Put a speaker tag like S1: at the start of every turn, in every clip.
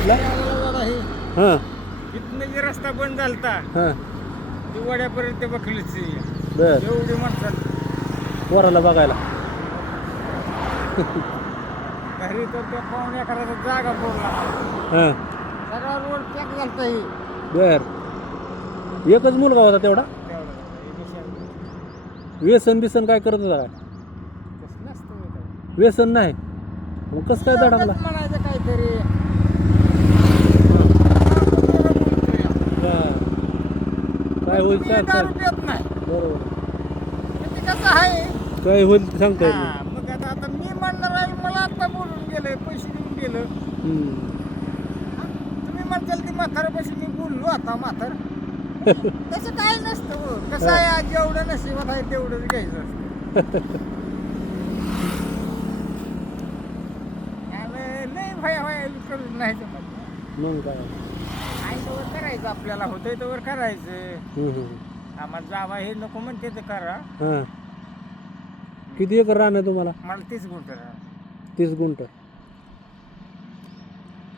S1: कुठला?
S2: हे.
S1: हां
S2: इथनं जे रस्ता बंद झालता
S1: हां.
S2: ती वड्यापर्यंत बखलीच
S1: बर.
S2: एवढी माणसात
S1: पोराला बघायला.
S2: घरी तर त्या पाहुण्या करायचा जागा पोरला
S1: हां.
S2: सगळा रोड पॅक झालता हे.
S1: बर. एकच मुलगा होता तेवढा?
S2: तेवढं हे
S1: व्यसन बिसन काय करत होता काय?
S2: तसं नसतं हे काय.
S1: व्यसन नाही. मग कसं काय
S2: एवढंच म्हणायचं काहीतरी
S1: हां. काय होईल सांग
S2: दारू पित नाही.
S1: बरोबर.
S2: पण ते कसं आहे?
S1: काय होईल ते सांगता येत नाही
S2: हा, मग आता आता मी म्हणणार आहे मला आता बोलून गेलं पैसे देऊन गेलं.
S1: हम्म.
S2: हा, तुम्ही म्हणताल ती म्हाताऱ्यापाशी मी बोललो आता म्हातार. तसं काय नसतं हो. कसं आहे आज जेवढं नशिबात आहे तेवढंच घ्यायचं असतं. आणि लय भया भया करून नाही जमत.
S1: मग काय?
S2: तवर करायचं आपल्याला होतंय तवर करायचं.
S1: हम्म, हम्म.
S2: आम्हाला जावा हे नको म्हणते तर करा.
S1: हां. किती एकर रान आहे तुम्हाला?
S2: मला तीच गुंठ राहा
S1: तीस गुंठ.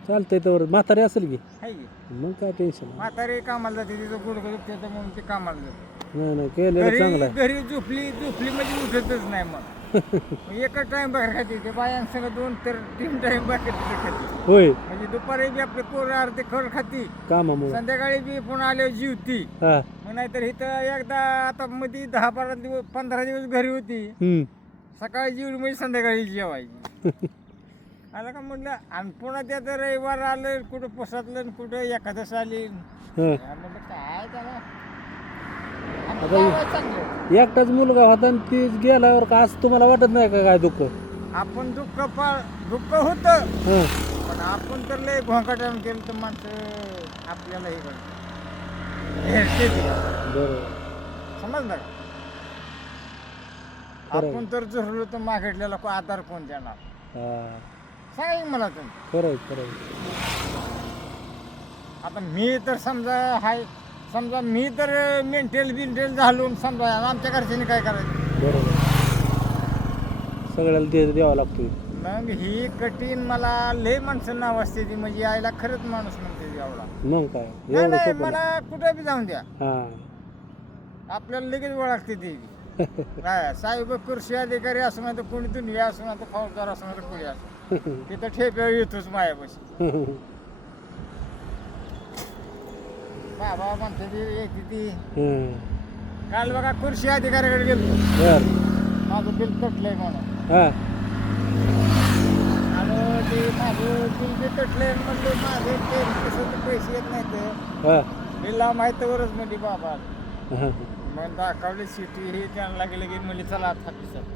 S1: चालतंय तर म्हातारे असेल की?
S2: आहे की?
S1: मग काय टेन्शन नाही.
S2: म्हातारे कामाला जाते तिथं गुडघं दुखते तर म्हणून ते कामाला जाते.
S1: नाही नाही केलेलं चांगलं
S2: घरी
S1: आहे.
S2: घरी झोपली झोपली म्हणजे उठतच नाही मग मग. एकच टाइम बाहेर खाते ते बायांसंग दोन तर तीन टाइम बाहेर खाते
S1: होय.
S2: म्हणजे दुपारी बी आपले पोरं अर्धे खड खाती.
S1: कामामुळे.
S2: संध्याकाळी बी पुन्हा आले जीवती
S1: हा.
S2: मग नाहीतर इथं एकदा आता मध्ये दहा बारा दिवस पंधरा दिवस घरी होती.
S1: हम्म.
S2: सकाळी जेवली म्हणजे संध्याकाळी जेवायची. आलं का म्हटलं आणि पुन्हा त्यात रविवार आलं कुठं पोसातलं कुठं एखादं आली
S1: हा.
S2: म्हटलं काय त्याला?
S1: आता
S2: चांगलं
S1: एकटाच मुलगा होता आणि ती गेल्यावर का असं तुम्हाला वाटत नाही का काय दुःख?
S2: आपण दुःख पा दुःख होतं.
S1: हां.
S2: पण आपण तर लय घोंकाट्यानं केलं तर माणसं आपल्याला हे करतात.
S1: बरोबर.
S2: समजलं का?
S1: खरं
S2: आपण तर झरलो तर मागितलेला को आधार कोण देणार?
S1: हा.
S2: सांगा मला तुम्ही.
S1: खरं आहे खरं आहे
S2: आता मी तर समजा हाय समजा मी तर मेंटेल बिंटेल झालो समजा आमच्या घरच्यांनी काय करायचं?
S1: बरोबर. सगळ्याला दे द्यावा लागतोय.
S2: मग ही कठीण मला लय माणसं नाव असते ती म्हणजे आईला खरंच माणूस म्हणते ती एवढा.
S1: मग काय?
S2: नाही
S1: एवढं
S2: नाही
S1: सोपं
S2: मला कुठं बी जाऊन द्या.
S1: हां.
S2: आपल्याला लगेच ओळखते ती. काय साहेब कृषी अधिकारी असो नाही तर कोणी दुनिया असो नाही तर फौजदार असो नाही तर कोणी असो. तिथं ठेप्या येतोच मायापाशी. बाबा म्हणते ती येते ती. काल बघा कृषी अधिकाऱ्याकडे गेलो.
S1: बर.
S2: माझं बिल तटलंय म्हणून.
S1: हां.
S2: आणि ते माझं बिल बी तटलंय म्हणलं माझं ते कसं ते पैसे येत नाही
S1: हां.
S2: बिल्ला माहितीवरच म्हणजे बाबा.
S1: हां.
S2: मग दाखवली सिटी हे त्यांना गेलं की म्हणजे चला ऑफिसात.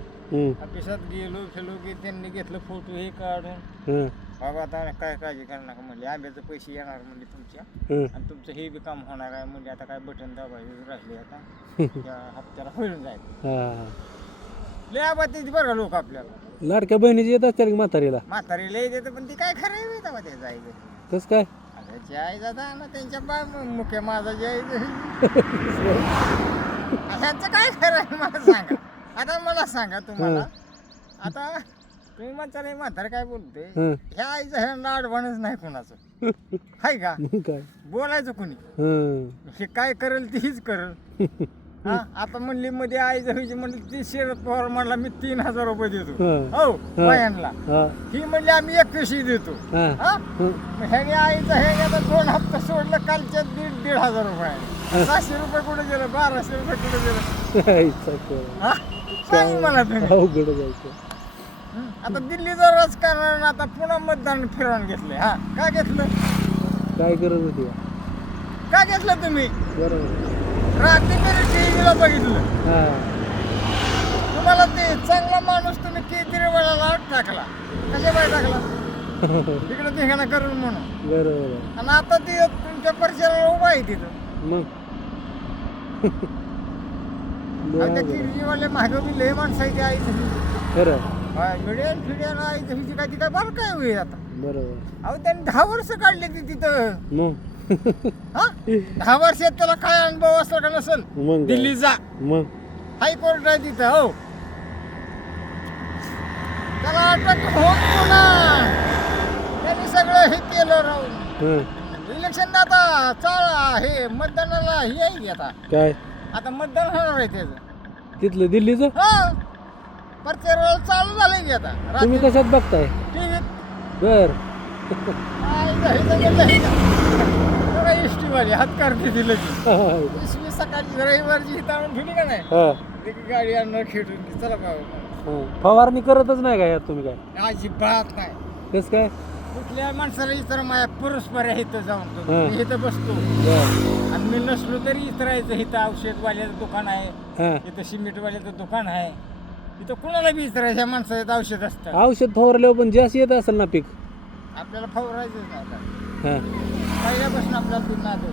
S2: ऑफिसात गेलो फेलो की त्यांनी घेतलं फोटो हे काढून. बाबा आता काय काळजी करू नका म्हणले. आंब्याचे पैसे येणार म्हणजे तुमच्या. आणि तुमचं हे बी काम होणार आहे म्हणजे आता काय बटन दाबायचे राहिले आता. त्या हप्त्याला होईल जाईल.
S1: हां.
S2: लय आबा ते बरं का लोक आपल्याला.
S1: लाडक्या बहिणीची येत असतील की म्हातारीला?
S2: म्हातारी लय देतं पण ती काय खरं आहे तेव्हा ते जायचं
S1: कसं काय?
S2: आता जय दादा ना त्यांच्या बा मुख्य माझा जय ह्यांचं काय खरं आहे मला सांगा. आता मला सांगा तुम्हाला. आता तुम्ही म्हणता नाही म्हातारा काय बोलते
S1: हं.
S2: ह्या आईचं ह्यांना अडवाणच नाही कोणाचं. हाय का?
S1: मग काय?
S2: बोलायचं कोणी?
S1: हं.
S2: हे काय करेल तीच करेल. हा आता म्हणली मध्ये आई जवळची म्हणली ती शरद पवार म्हणला मी तीन हजार रुपये देतो.
S1: हं.
S2: हो
S1: हं. हां.
S2: ही म्हणली आम्ही एकवीसशे देतो.
S1: हां.
S2: हा?
S1: हं.
S2: मग ह्याने आईचं हे आता दोन हप्ता सोडलं कालच्या दीड दीड हजार रुपये सहाशे रुपये कुठे गेलं? बाराशे रुपये कुठे गेलं?
S1: आईचा.
S2: हा? मला तुम्ही
S1: अवघड जायचं.
S2: हं? आता दिल्लीचं राजकारण आता पुन्हा मतदान फिरवून घेतले हा. का घेतलं?
S1: काय करत होती?
S2: का घेतलं तुम्ही?
S1: बरोबर.
S2: रात्री तरी टीव्हीला बघितलं.
S1: हां.
S2: तुम्हाला ते चांगला माणूस तुम्ही केजरीवालाला टाकला? कशा बाय टाकला? तिकडे ठिकाणा करून म्हणून.
S1: बरोबर. आहे.
S2: आणि आता ते तुमच्या परिसराला उभा आहे तिथं.
S1: मग?
S2: आणि त्या मागं बी लय माणसं आहे ते आई
S1: खरं.
S2: मिडियन फिडियन आई तशी काय ती काय बरं काय होईल आता?
S1: बरोबर.
S2: अहो त्यांनी दहा वर्ष काढले ती तिथं.
S1: मग?
S2: हा? दहा वर्षात त्याला काय अनुभव असला का नसेल?
S1: मग?
S2: दिल्ली जा.
S1: मग?
S2: हायकोर्ट आहे तिथं हो. त्याला अटक होत पुन्हा त्यांनी सगळं हे केलं राहून.
S1: हां.
S2: इलेक्शन आता चाल हे मतदानाला हे आहे की आता?
S1: काय?
S2: आता मतदान होणार आहे त्याचं.
S1: तिथलं दिल्लीचं?
S2: हा. प्रचार चालू झालंय की आता.
S1: तुम्ही कशात बघताय?
S2: टीव्हीत.
S1: बर.
S2: इष्टी वाली हात करते दिलं की. इसवी सकाळची रविवारची हित आणून ठेवली का नाही?
S1: हा.
S2: ते गाडी आणणार खेळून की चला बाबा
S1: हा. फवारणी करतच नाही का यात तुम्ही काय?
S2: अजिबात नाही.
S1: कसं काय?
S2: कुठल्या माणसाला इतर माझ्या परस्पर आहे इथं जाऊन तो.
S1: हा.
S2: मी इथं बसतो.
S1: बर.
S2: आणि मी नसलो तरी इतरायचं इथं औषधवाल्याचं दुकान आहे.
S1: हा.
S2: इथं सिमेंटवाल्याचं दुकान आहे. इथं कुणाला बी इतरायचं ह्या माणसाचं औषध असतं.
S1: औषध फवारल्यावर पण जास्त येत असेल ना पीक?
S2: आपल्याला फवारायचंच नाही आता.
S1: हा.
S2: पहिल्यापासून आपल्याला ती नाद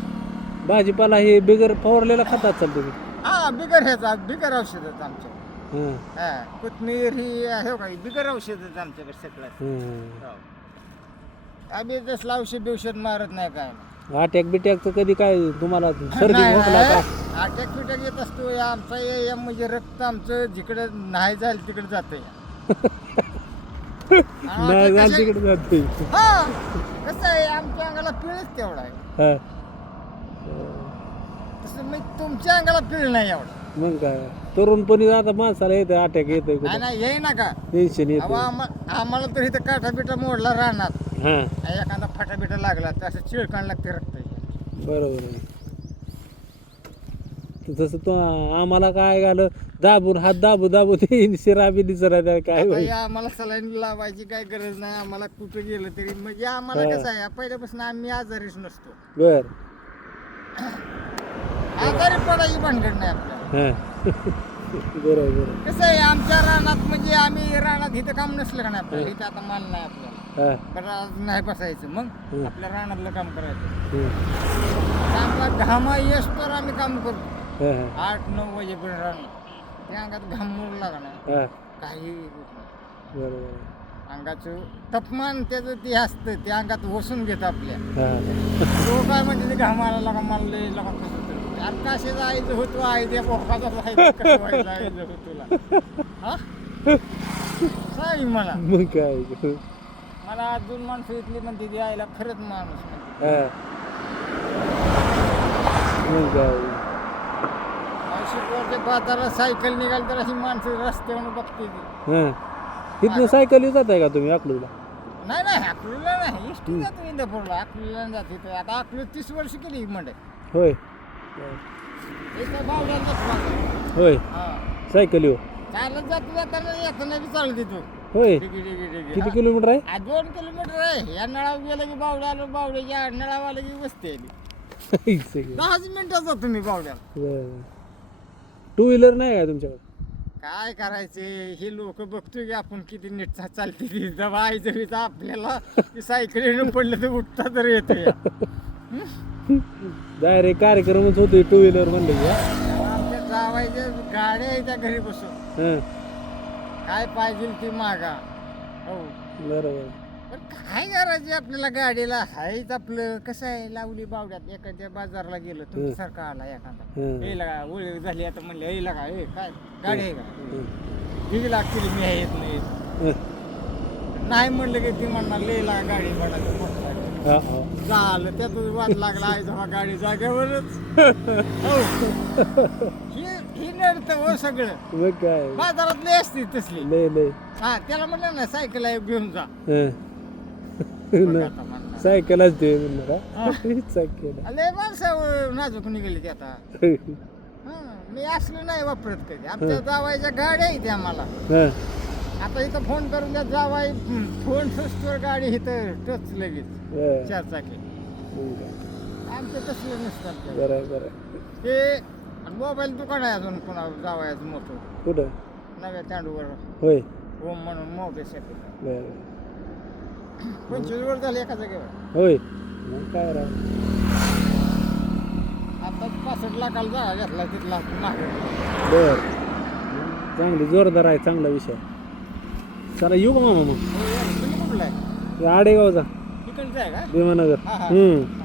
S1: भाजीपाला हे बिगर फवारलेला खाता असाल तुम्ही
S2: हा बिगर ह्याचा बिगर औषधच आमच्या
S1: हा.
S2: हा कोथमीर ही हे काही बिगर औषधच आमच्याकडे सगळं
S1: हा.
S2: हो. आम्ही तसलं औषध बिवषध मारत नाही काय नाही.
S1: अटॅक बिटॅकचं कधी काय तुम्हाला सर्दी खोकला. काय
S2: अटॅक बिटॅक येत असतो या आमचा या म्हणजे रक्त आमचं जिकडे नाही जाईल तिकडे जातं
S1: नाही झालं तिकडे जाते
S2: हा कसं आहे आमच्या अंगाला पिळच तेवढा आहे.
S1: हा.
S2: तसं मग तुमच्या अंगाला पिळ नाही एवढा.
S1: मग काय तरुणपणी आता माणसाला येतं अटॅक येतोय
S2: नाही येई नका.
S1: टेन्शन येतं
S2: आम्हा- आम्हाला तर इथं काठा बिटा मोडला राहणार
S1: हा
S2: एखादा फाटा बिटा लागला तर असं चिळकाण लागते रक्त
S1: बरोबर आहे. तर तसं तो आम्हाला काय झालं दाबून हात दाबू दाबू ते शिरा बी दिसरा काय
S2: आता
S1: होईल?
S2: या आम्हाला सलाईन लावायची काय गरज नाही आम्हाला कुठं गेलं तरी. म्हणजे आम्हाला
S1: हा.
S2: कसं आहे पहिल्यापासून आम्ही आजारीच नसतो.
S1: बर.
S2: आजारी पडायची भानगड नाही आपल्याला.
S1: हा. बरोबर
S2: कसं आहे आमच्या रानात म्हणजे आम्ही रानात इथं काम नसलं का नाही आपल्याला? इथं आता माल नाही आपल्याला. पण आज नाही बसायचं. मग. आपल्या रानातलं काम करायचं. आम्हाला घामा येस तर आम्ही काम करतो आठ नऊ वाजेपर्यंत राहणार. त्या अंगात घाम नाही
S1: हा.
S2: काही.
S1: बरोबर.
S2: अंगाचं तापमान त्याचं ते असतं. ते अंगात वसून घेतं आपल्या. तो काय म्हणजे ते घामाला लगा मारले लगा कसं कसे जायचं होतो? आहे त्या व्हायचं जायचं होतं तुला? हा? सांग मला.
S1: मग काय?
S2: मला अजून माणसं इथली म्हणते ती आईला खरंच माणूस म्हणते.
S1: हा. मग काय?
S2: बाजारात सायकल निघाली तर अशी माणसं रस्त्यावर बघते ती.
S1: हा. तिथनं सायकल जात आहे का तुम्ही अकलूला
S2: नाही नाही अकलूला नाही. इष्टी जातो इंदापूरला. अकलूला जाते तर आता अकलू तीस वर्ष केली मंडे
S1: होय.
S2: इथं बावड्याला जातो
S1: होय.
S2: हा.
S1: सायकल येऊ
S2: चालत जातो जाताना येताना बी चालत येतो
S1: होय. किती किलोमीटर आहे?
S2: दोन किलोमीटर आहे. या नळावर गेलं की बावड्या आलो बावड्याच्या नळावर आलं की वस्ती आली. दहाच मिनिटात जातो मी बावड्याला.
S1: बरं. टू व्हीलर नाही का तुमच्याकडे?
S2: काय करायचे? हे लोक बघतोय की आपण किती नीट चा- चालते ती. जेव्हा आई जवळ आपल्याला ती सायकलीनं पडलं तर उठता तर येतं.
S1: डायरेक्ट कार्यक्रमच होतोय टू व्हीलर म्हणलं की हा?
S2: आमच्या जावायच्या गाड्या आहे त्या घरी बसून.
S1: हा.
S2: काय पाहिजे ती मागा. हो.
S1: बरोबर.
S2: पण काय करायचे आपल्याला गाडीला? हायच आपलं. कसं आहे? लावली बावड्यात. एखाद्या बाजारला गेलो तुमच्यासारखा आला एखादा.
S1: हं.
S2: हे लगा ओळख झाली आता म्हणलं हे लगा हे काय? गाडी आहे का?
S1: हं.
S2: किती लागतील मी आहे येत नाही.
S1: हं.
S2: नाही म्हणलं की ती म्हणणार लय लागा गाडी.
S1: हा, हा.
S2: झालं त्यात वाद लागला. आहे गाडी जागेवरच. हो. ही ही हो सगळं.
S1: मग काय?
S2: बाजारात लय असते तसली.
S1: लय लय
S2: हा त्याला म्हणलं ना सायकल आहे घेऊन जा.
S1: हं.
S2: आता म्हणणार हा.
S1: सायकल.
S2: लय माणसं नाजूक निघाली ती आता. हा, मी असलं नाही वापरत कधी. आमच्या जावायच्या गाड्या आहेत आम्हाला
S1: हा.
S2: आता इथं फोन करून द्या जावाय फोन सुस्तवर गाडी इथं टच लगेच. चार चाकी.
S1: मग काय.
S2: आमचं तसलं नसतं. आमच्याकडे.
S1: बरं आहे, बरं. आहे.
S2: ते मोबाईल दुकान आहे अजून पुन्हा जावायचं मोठं.
S1: कुठं?
S2: नव्या तांडूवर.
S1: होय.
S2: ओम म्हणून मोबाईल साठी
S1: बरं.
S2: पंचवीस वर झाले एका जागेवर
S1: होय. मग काय राव?
S2: आता पासष्ट लाखाला जागा घेतला तिथला मागे.
S1: बर. चांगली जोरदार आहे चांगला विषय. चला येऊ का मामा मग?
S2: तुम्ही कुठला आहे?
S1: हे आडेगावचा.
S2: तिकडचं आहे का?
S1: भीमानगर.
S2: हा, हा.
S1: हम्म.